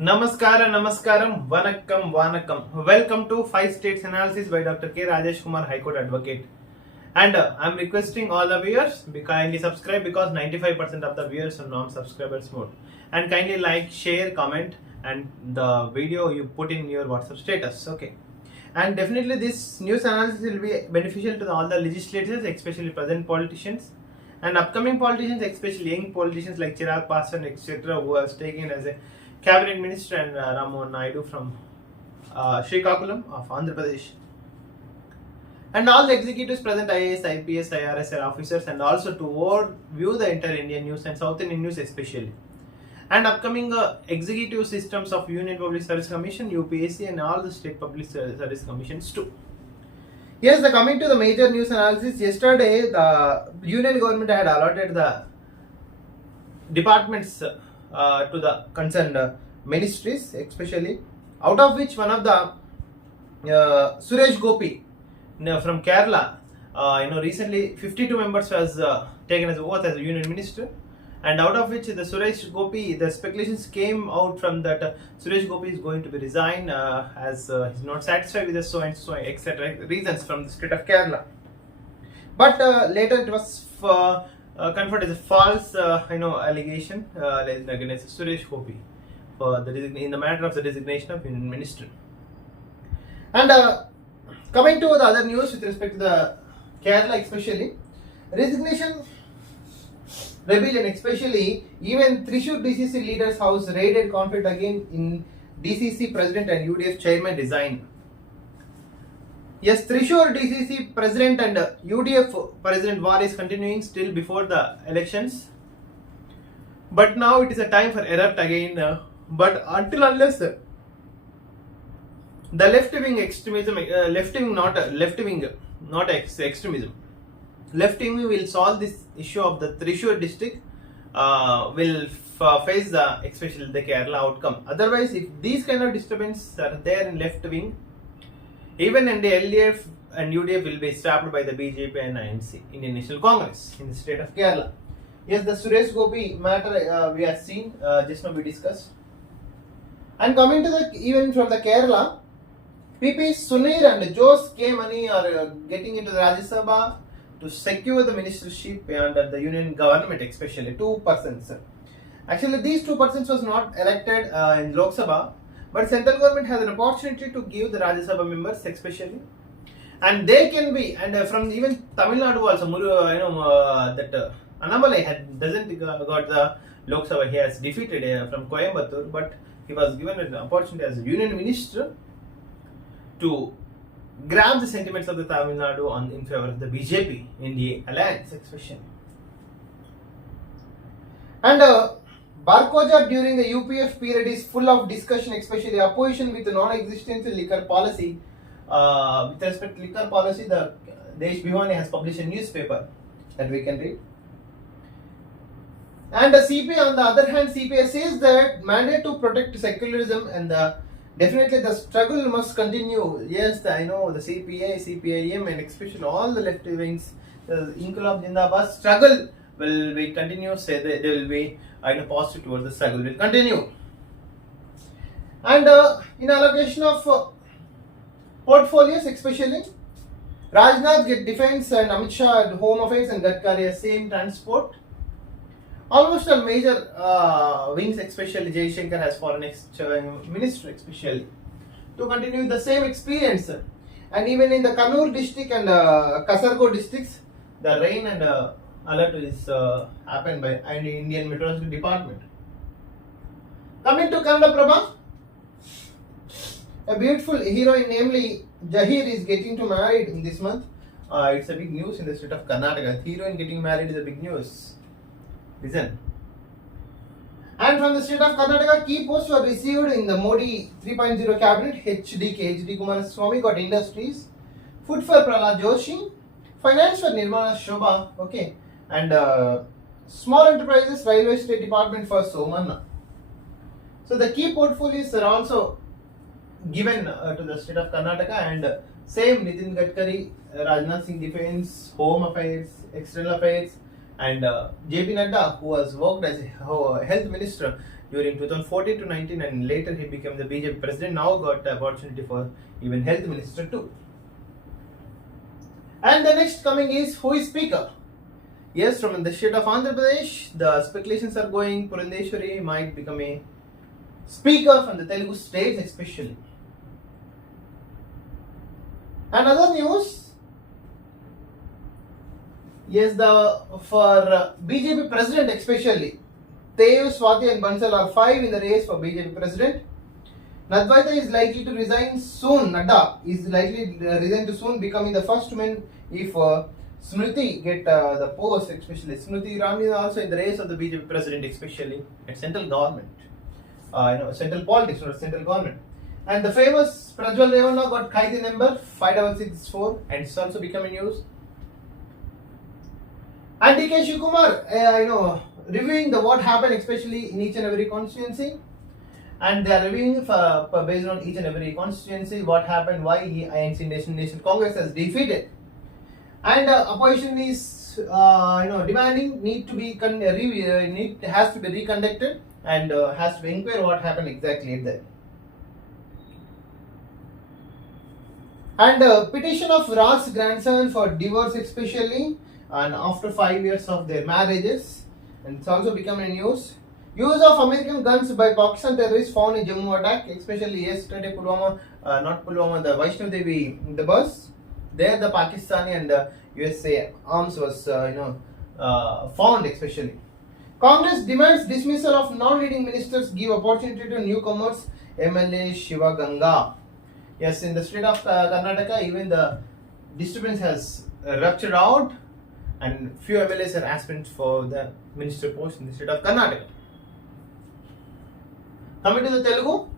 Namaskaram, Vanakkam. Welcome to 5 States Analysis by Dr. K. Rajesh Kumar, High Court Advocate. And I'm requesting all the viewers, kindly subscribe because 95% of the viewers are non-subscribers mode. And kindly like, share, comment, and the video you put in your WhatsApp status. Okay. And definitely this news analysis will be beneficial to all the legislators, especially present politicians. And upcoming politicians, especially young politicians like Chirag Paswan, etc., who are taken as a cabinet minister, and Rammohan Naidu from Srikakulam of Andhra Pradesh. And all the executives present, IAS, IPS, IRS officers, and also to view the entire Indian news and South Indian news especially. And upcoming executive systems of Union Public Service Commission, UPSC, and all the state public service commissions too. Yes, coming to the major news analysis, yesterday the Union government had allotted the departments to the concerned ministries, especially, out of which one of the Suresh Gopi from Kerala, recently 52 members was taken as oath as a union minister, and out of which the Suresh Gopi, the speculations came out from that Suresh Gopi is going to be resigned as he's not satisfied with the so and so etc. reasons from the state of Kerala. But later it was confirmed as a false allegation against Suresh Gopi for in the matter of the designation of union minister. And coming to the other news with respect to the Kerala, especially resignation rebellion, especially even Thrissur DCC leaders house raided conflict again in DCC president and UDF chairman resign. Yes, Thrissur DCC president and UDF president war is continuing still before the elections, but now it is a time for erupt again. But until unless the left-wing extremism, not extremism. Left-wing will solve this issue of the Thrissur district, will face especially the Kerala outcome. Otherwise, if these kind of disturbances are there in left-wing, even in the LDF and UDF will be stopped by the BJP and INC, Indian National Congress, in the state of Kerala. Yes, the Suresh Gopi matter we have seen, just now we discussed. And coming to the even from the Kerala, PP Sunir and Jose K. Mani are getting into the Rajya Sabha to secure the ministership under the union government, especially 2 persons. Actually, these 2 persons was not elected in Lok Sabha, but central government has an opportunity to give the Rajya Sabha members, especially, and they can be. And from even Tamil Nadu also, that Annamalai doesn't got the Lok Sabha. He has defeated from Coimbatore, but he was given an opportunity as a union minister to grab the sentiments of the Tamil Nadu in favor of the BJP in the alliance especially. And Barkoja during the UPF period is full of discussion, especially opposition with the non-existent liquor policy. With respect to liquor policy, the Desh Bhivani has published a newspaper that we can read. And the CPI, on the other hand, CPI says that mandate to protect secularism and definitely the struggle must continue. Yes, I know the CPI, CPIM, and especially all the left wings, the Inqilab Jindabad struggle will be continue. Say they will be positive towards the struggle will continue. And in allocation of portfolios, especially Rajnath get defense and Amit Shah home affairs and Gadkari same transport. Almost all major wings, especially Jai Shankar has foreign minister, especially to continue the same experience. And even in the Kannur district and Kasaragod districts, the rain and alert is happened by Indian Meteorological Department. Coming to Kannada Prabha, a beautiful heroine, namely Jahir, is getting to married in this month. It's a big news in the state of Karnataka. Heroine getting married is a big news. Listen. And from the state of Karnataka, key posts were received in the Modi 3.0 cabinet. HD Kumaraswamy got industries, food for Prahlad Joshi, finance for Nirmala Shobha, okay, and small enterprises, railway state department for Somanna. So the key portfolios are also given to the state of Karnataka, and same Nitin Gadkari, Rajnath Singh defense, home affairs, external affairs, and JP Nadda, who has worked as a health minister, during 2014 to 19, and later he became the BJP president. Now got the opportunity for even health minister too. And the next coming is who is speaker. Yes, from the state of Andhra Pradesh, the speculations are going Purandeshwari might become a speaker from the Telugu states especially. And other news, yes, for BJP president especially, Tev, Swati and Bansal are 5 in the race for BJP president. Nadwaita is likely to resign soon. Nadda is likely to resign to soon, becoming the first woman if Smriti get the post, especially. Smriti Irani is also in the race of the BJP president, especially at central government. Central politics, not central government. And the famous Prajwal Revanna got Khaiti number 5664 and it's also becoming news. And DK Shivakumar, reviewing what happened, especially in each and every constituency. And they are reviewing based on each and every constituency what happened, why INC Nation Congress has defeated. And opposition is demanding has to be reconducted and has to inquire what happened exactly there. And petition of Raj's grandson for divorce especially, and after 5 years of their marriages, and it's also becoming news. Use of American guns by Pakistan terrorists found in Jammu attack, especially yesterday Pulwama, the Vaishnav Devi, the bus. There the Pakistani and the USA arms was found especially. Congress demands dismissal of non-leading ministers, give opportunity to newcomers, MLA Shiva Ganga. Yes, in the state of Karnataka, even the disturbance has ruptured out and few MLAs are aspirants for the minister post in the state of Karnataka. Coming to the Telugu,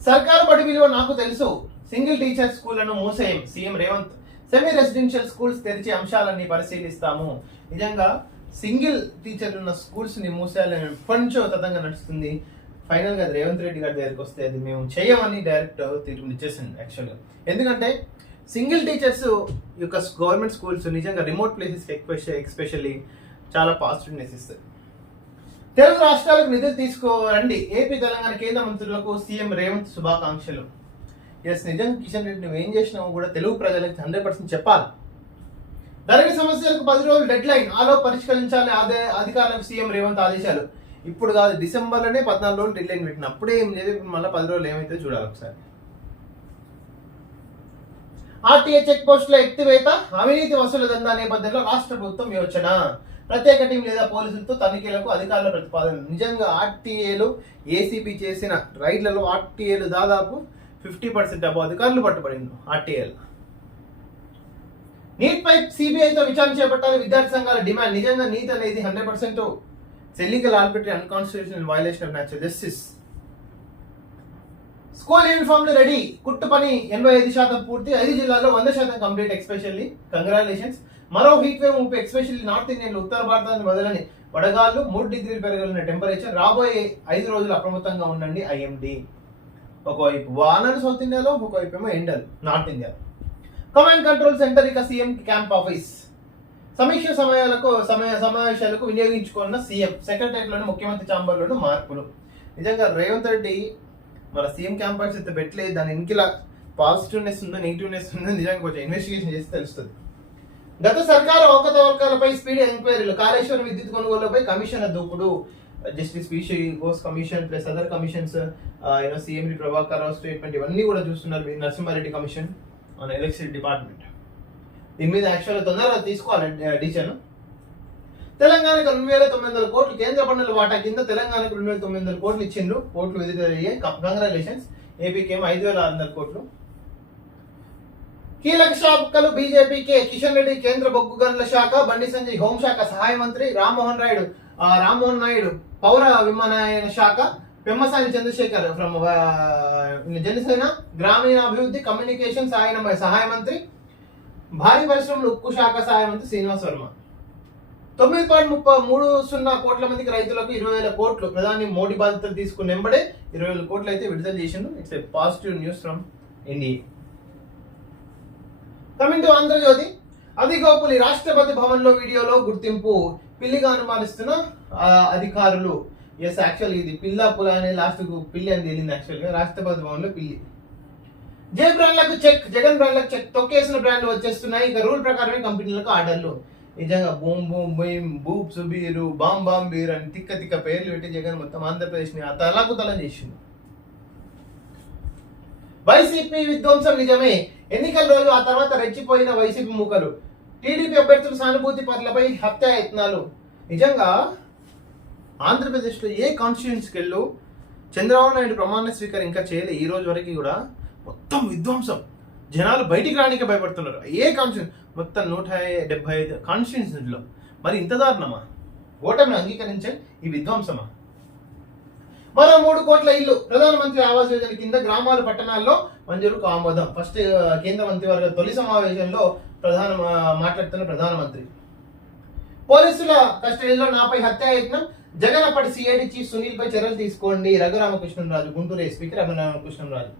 Sarkar Badi Viluva Naku Telusu, single teacher స్కూళ్లను మూసేయం CM Revanth. Semi residential schools తెరిచి అంశాలన్నీ పరిశీలిస్తాము. నిజంగా సింగిల్ టీచర్లు ఉన్న స్కూల్స్ ని మూసేయాలని ఎప్పటి నుంచో తతంగా నడుస్తుంది. ఫైనల్ గా రేవంత్ రెడ్డి గారి దగ్గరికి వస్తే అది మేము చేయమని డైరెక్ట్ తీర్పు ఇచ్చేసింది యాక్చువల్గా. ఎందుకంటే సింగిల్ టీచర్స్ యొక్క గవర్నమెంట్ స్కూల్స్ నిజంగా రిమోట్ ప్లేసెస్ ఎస్పెషల్లీ చాలా పాజిటివ్నెస్ ఇస్తాయి. తెలుగు రాష్ట్రాలకు నిధులు తీసుకోరండి, ఏపీ తెలంగాణ కేంద్ర మంత్రులకు సీఎం రేవంత్ శుభాకాంక్షలు. ఎస్, నిజంగా కిషన్ రెడ్డి నువ్వు ఏం చేసినావు కూడా తెలుగు ప్రజలకు 100% చెప్పాలి. ధరణి సమస్యలకు 10 రోజులు డెడ్ లైన్, ఆలో పరిష్కరించాలి అధికారులకు సీఎం రేవంత్ ఆదేశాలు. ఇప్పుడు కాదు, డిసెంబర్లోనే 14 రోజులు డెడ్ లైన్ పెట్టిన, అప్పుడే ఏం లేదు. మళ్ళీ 10 రోజులు ఏమైతే చూడాలి ఒకసారి. ఆర్టీఏ చెక్ పోస్టుల ఎత్తివేత, అవినీతి వసూలు దందా నేపథ్యంలో రాష్ట్ర ప్రభుత్వం యోచన. ప్రత్యేక టీం లేదా పోలీసులతో తనిఖీలకు అధికారుల ప్రతిపాదన. నిజంగా ఆర్టీఏలు ఏసీబీ చేసిన రైడ్లలో ఆర్టీఏలు దాదాపు 50% అబౌ అధికారులు పట్టుబడింది. ఆర్టీఏలు నీట్ పై సిబిఐతో విచారణ చేపట్టాలి విద్యార్థి సంఘాల డిమాండ్. నిజంగా నీట్ అనేది 100% illegal, arbitrary, unconstitutional violation of natural justice. School యూనిఫామ్లు రెడీ, కుట్టు పని 85% పూర్తి, 5 జిల్లాల్లో 100% కంప్లీట్. Especially congratulations. మరో హీట్ వేవ్ ముప్పు, ఎక్స్పెషల్లీ నార్త్ ఇండియన్లు ఉత్తర భారతాన్ని వదలని వడగాళ్ళు, 3 డిగ్రీలు పెరగలిగిన టెంపరేచర్. రాబోయే 5 రోజులు అప్రమత్తంగా ఉండండి ఐఎండి. ఒకవైపు వానలు సౌత్ ఇండియాలో, ఒకవైపు ఏమో ఎండలు నార్త్ ఇండియాలో. కమాండ్ కంట్రోల్ సెంటర్ ఇక సీఎం క్యాంప్ ఆఫీస్. సమీక్ష సమావేశాలకు వినియోగించుకున్న సీఎం. సెక్రటరియట్లోని ముఖ్యమంత్రి ఛాంబర్లోనూ మార్పులు. నిజంగా రేవంత్ రెడ్డి మన సీఎం క్యాంప్ ఆఫీస్ అయితే పెట్టలేదు, దాని ఇంకిలా పాజిటివ్నెస్ ఉందో నెగిటివ్నెస్ ఉందో నిజంగా కొంచెం ఇన్వెస్టిగేషన్ చేసి తెలుస్తుంది. గత సర్కారు అవకతవకలపై స్పీడ్ ఎంక్వైరీలు. కాళేశ్వరం విద్యుత్ కొనుగోలుపై కమిషన్ల దూకుడు. Justice P C Ghose commission plus other commissions, CMD Prabhakar Rao statement, ఇవన్నీ కూడా చూస్తున్నారు. Narasimha Reddy commission on electricity department. దీని మీద యాక్చువల్గా తొందరగా తీసుకోవాలి డిసిషన్. తెలంగాణకు 2,900 కోట్లు కేంద్ర పన్నుల వాటా కింద తెలంగాణకు 2,900 కోట్లు ఇచ్చిండ్రు. కోట్లు విడుదలయ్యాయి. కంగ్రాచులేషన్స్. ఏపీకి ఏమో 5,600 కోట్లు. కీలక శాఖలు బీజేపీకే. కిషన్ రెడ్డి కేంద్ర బొగ్గు గనుల శాఖ, బండి సంజయ్ హోంశాఖ సహాయ మంత్రి, రామ్మోహన్ నాయుడు పౌర విమానయాన శాఖ, పెమ్మసాని చంద్రశేఖర్ ఫ్రమ్ జనసేన గ్రామీణాభివృద్ధి కమ్యూనికేషన్ సహాయ మంత్రి, భారీ పరిశ్రమలు ఉక్కు శాఖ సహాయ మంత్రి శ్రీనివాస్ వర్మ. 9.30 కోట్ల మందికి రైతులకు 20,000 కోట్లు. ప్రధాని మోడీ బాధ్యతలు తీసుకున్న వెంబడే 20,000 కోట్లు అయితే విడుదల చేసిండు. It's a positive news from India. Coming to Andhra Jyothi. అదిగోపులి రాష్ట్రపతి భవన్ లో వీడియోలో గుర్తింపు. పిల్లిగా అనుమానిస్తున్న అధికారులు. ఎస్, యాక్చువల్ ఇది పిల్ల పుల అనే లాస్ట్ పిల్లి అని తేలింది. యాక్చువల్గా రాష్ట్రపతి భవన్లో పిల్లి. జై బ్రాండ్లకు చెక్, జగన్ బ్రాండ్లకు చెక్, తొక్కేసిన బ్రాండ్లు వచ్చేస్తున్నాయి. ఇక రూల్ ప్రకారమే కంపెనీలకు ఆర్డర్లు. నిజంగా బూమ్ బూమ్ బీమ్, బూప్స్ బీరు, బామ్ బామ్ బీర్ అని తిక్క తిక్క పేర్లు పెట్టి జగన్ మొత్తం ఆంధ్రప్రదేశ్ని తలం చేసిండు. వైసీపీ విధ్వంసం నిజమే, ఎన్నికల రోజు ఆ తర్వాత రెచ్చిపోయిన వైసీపీ మూకలు. టీడీపీ అభ్యర్థుల సానుభూతి పట్లపై హత్యాయత్నాలు. నిజంగా ఆంధ్రప్రదేశ్లో ఏ కాన్స్టిట్యూన్సీకి వెళ్ళు చంద్రబాబు నాయుడు ప్రమాణ స్వీకారం ఇంకా చేయలేదు. ఈ రోజు వరకు కూడా మొత్తం విధ్వంసం, జనాలు బయటికి రానికే భయపడుతున్నారు. ఏ కాన్స్టిట్యూన్స్ మొత్తం 175 కాన్స్టిట్యూన్సీలో మరి ఇంత దారుణమా? ఓటమిని అంగీకరించే ఈ విధ్వంసమా? మరో 3 కోట్ల ఇల్లు ప్రధానమంత్రి ఆవాస్ యోజన కింద గ్రామాలు పట్టణాల్లో మంజూరుకు ఆమోదం. ఫస్ట్ కేంద్ర మంత్రివర్గ తొలి సమావేశంలో మాట్లాడుతున్న ప్రధానమంత్రి. పోలీసుల కస్టడీలో నాపై హత్యాయత్నం, జగన్ అప్పటి సిఐడి చీఫ్ సునీల్ పై చర్యలు తీసుకోండి. రఘురామకృష్ణంరాజు, గుంటూరు ఎస్పీకి రఘురామకృష్ణంరాజు.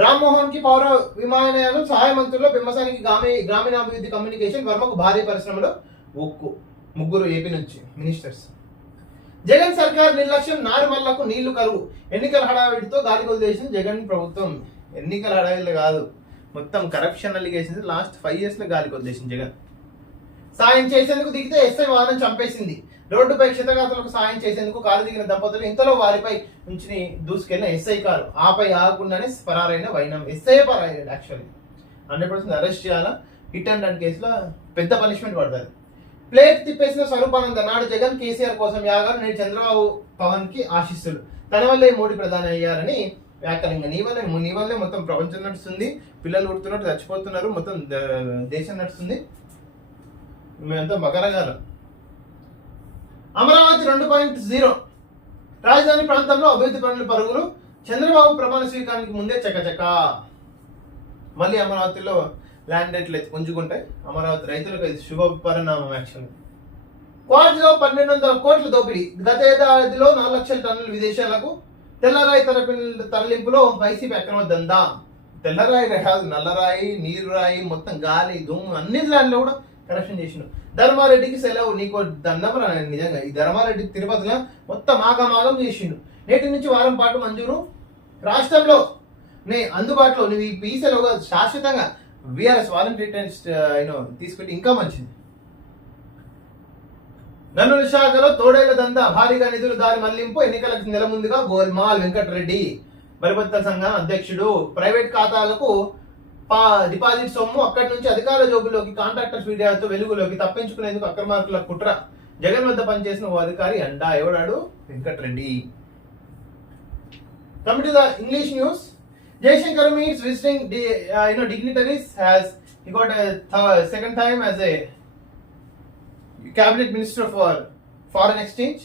రామ్మోహన్ కి పౌర విమానయానం సహాయ మంత్రుల్లో పెమ్మసానికి గ్రామీణాభివృద్ధి కమ్యూనికేషన్, వర్మకు భారీ పరిశ్రమలో ఉక్కు. 3 ఏపీ నుంచి మినిస్టర్స్. జగన్ సర్కార్ నిర్లక్ష్యం, నారుమల్లకు నీళ్లు కరువు. ఎన్నికల హడావిడితో గాలి కొలిదేసిన జగన్ ప్రభుత్వం. ఎన్నికల హడావిడిలో కాదు, మొత్తం కరప్షన్ అలిగేషన్స్ లాస్ట్ 5 years లో గాలి కొలిదేసిన జగన్. సాయం చేసేందుకు దిగితే ఎస్ఐ వాహనం చంపేసింది. రోడ్డుపై క్షతగాతులకు సాయం చేసేందుకు కారు దిగిన దంపతులు, ఇంతలో వారిపై నుంచి దూసుకెళ్లిన ఎస్ఐ కారు. ఆపై ఆగకుండానే పరారైన వైనం. ఎస్ఐ పరారైన. యాక్చువల్లీ 100% అరెస్ట్ చేయాలా. హిట్ అండ్ రన్ కేసులో పెద్ద పనిష్మెంట్ పడుతుంది. ప్లేట్ తిప్పేసిన స్వరూపానంద. నాడు జగన్ కేసీఆర్ కోసం యాగాలు, నేడు చంద్రబాబు పవన్ కి ఆశీస్సులు. తన వల్లే మోడీ ప్రధాని అయ్యారని వ్యాఖ్యానంగా. నీ వల్లే మొత్తం ప్రపంచం నడుస్తుంది, పిల్లలు పుడుతున్నట్టు చచ్చిపోతున్నారు, మొత్తం దేశం నడుస్తుంది. మేమంతా మకరగాలం. అమరావతి 2.0 రాజధాని ప్రాంతంలో అభివృద్ధి పనుల పరుగులు. చంద్రబాబు ప్రమాణ స్వీకారానికి ముందే చకచక. మళ్ళీ అమరావతిలో ల్యాండ్ రేట్లు పుంజుకుంటాయి. అమరావతి రైతులకు ఇది శుభ పరిణామం. యాక్చువల్ క్వార్జ్లో 1200 కోట్ల దోపిడీ. గత ఏడాదిలో 4 లక్షల టన్నులు విదేశాలకు. తెల్లరాయి తరలింపులో వైసీపీ అక్రమ దందా. తెల్లరాయి కాదు, నల్లరాయి, నీరు రాయి, మొత్తం గాలి దుమ్ము అన్ని దాంట్లో కూడా కరెక్షన్ చేసిండు. ధర్మారెడ్డికి సెలవు. నీకు దండం రా. నిజంగా ఈ ధర్మారెడ్డి తిరుపతిలో మొత్తం ఆగమాగం చేసిండు. నేటి నుంచి వారం పాటు మంజూరు. రాష్ట్రంలో అందుబాటులో నువ్వు ఈ సెలవు శాశ్వతంగా విఆర్ఎస్ వాలంటరీ రిటర్న్స్ తీసుకుంటే ఇంకా మంచిది. గనుల శాఖలో తోడేళ్ల దందా, భారీగా నిధులు దారి మళ్లింపు. ఎన్నికలకు నెల ముందుగా గోల్మాల్ వెంకటరెడ్డి, బలిపత్ర సంఘం అధ్యక్షుడు. ప్రైవేట్ ఖాతాలకు డిపాజిట్ సొమ్ము అక్కడి నుంచి అధికార జోబులోకి, కాంట్రాక్టర్ ఫీడ్యాతో వెలుగులోకి తప్పించుకునేందుకు అక్రమార్కుల కుట్ర. జగన్ వద్ద పనిచేసిన ఓ అధికారి అండా. ఎవడాడు? Venkatareddy. Coming to the English news, Jaishankar meets visiting dignitaries. He got a second time as a cabinet minister for foreign exchange.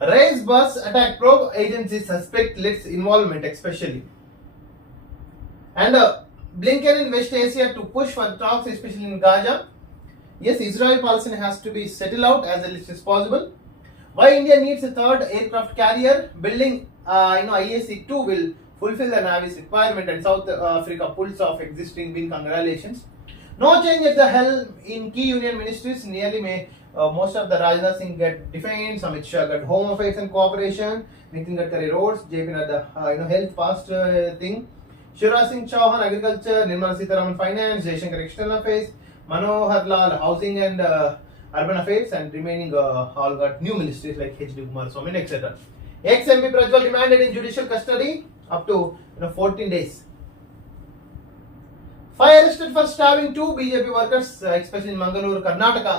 Raise bus attack, probe agencies suspect Lit's involvement especially. And Blinken in West Asia to push for talks, especially in Gaza. Yes, Israel Palestine has to be settled out as early as possible. Why India needs a third aircraft carrier? Building IAC-2 will fulfill the Navy's requirement, and South Africa pulls off existing win. Congratulations. No change at the helm in key union ministries. Nearly most of the Rajnath Singh get defense, Amit Shah got home affairs and cooperation, Nitin Gadkari roads, JP Nadda health past thing, Shivraj Singh Chauhan agriculture, Nirmala Sitharaman finance, Jaishankar external affairs, Manohar Lal housing and urban affairs, and remaining all got new ministries like H.D. Kumaraswamy, etc. Ex-MP Prajwal remanded in judicial custody up to 14 days. 5 arrested for stabbing 2 BJP workers, especially in Mangalore, Karnataka.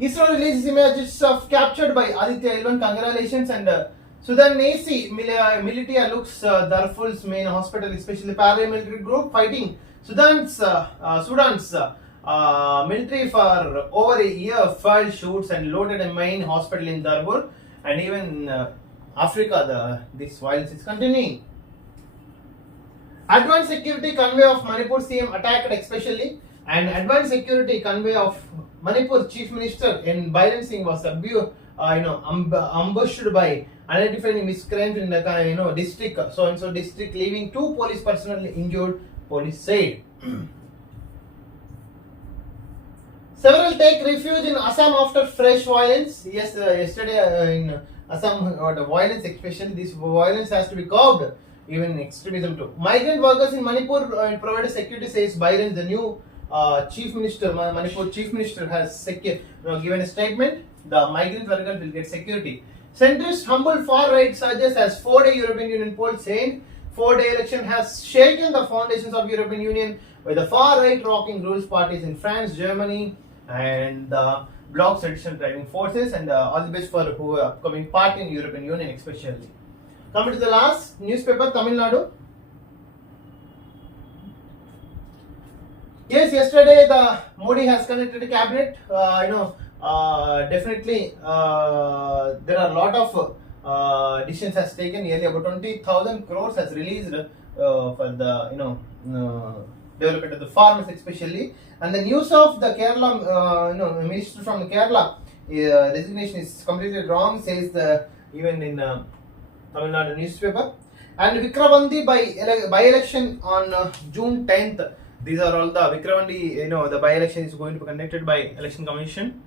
ISRO releases images of captured by Aditya L1. Congratulations. And Sudan Nasi militia looks Darfur's main hospital, especially paramilitary group fighting Sudan's military for over a year. Fired shoots and loaded a main hospital in Darfur, and even Africa. This violence is continuing. Advanced security convoy of Manipur CM attacked especially, and advanced security convoy of Manipur Chief Minister in Byron Singh was ambushed by identified miscreant in the district, so and so district, leaving 2 police personnel injured, police said. Several take refuge in Assam after fresh violence. Yes, yesterday in the violence, especially this violence has to be curbed, even extremism too. Migrant workers in Manipur provided security, says Byron, the new Chief Minister. Manipur Chief Minister has given a statement. The migrant workers will get security. Centrist humble far-right surges as 4-day European Union poll saying 4-day election has shaken the foundations of European Union, with the far-right rocking rules parties in France, Germany, and the bloc's traditional driving forces. And all the best for who are upcoming part in European Union, especially. Coming to the last newspaper, Tamil Nadu. Yes, yesterday the Modi has connected a cabinet. Definitely there are a lot of decisions has taken. Nearly about 20,000 crores has released for the development of the farmers especially. And the news of the Kerala minister from Kerala resignation is completely wrong, says the even in Tamil Nadu newspaper. And Vikravandi by-election on June 10th. These are all the Vikravandi, the by-election is going to be conducted by Election Commission.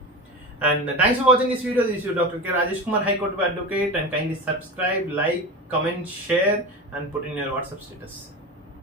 And thanks for watching this video. This is Dr. K. Rajesh Kumar, High Court Advocate, and kindly subscribe, like, comment, share, and put in your WhatsApp status.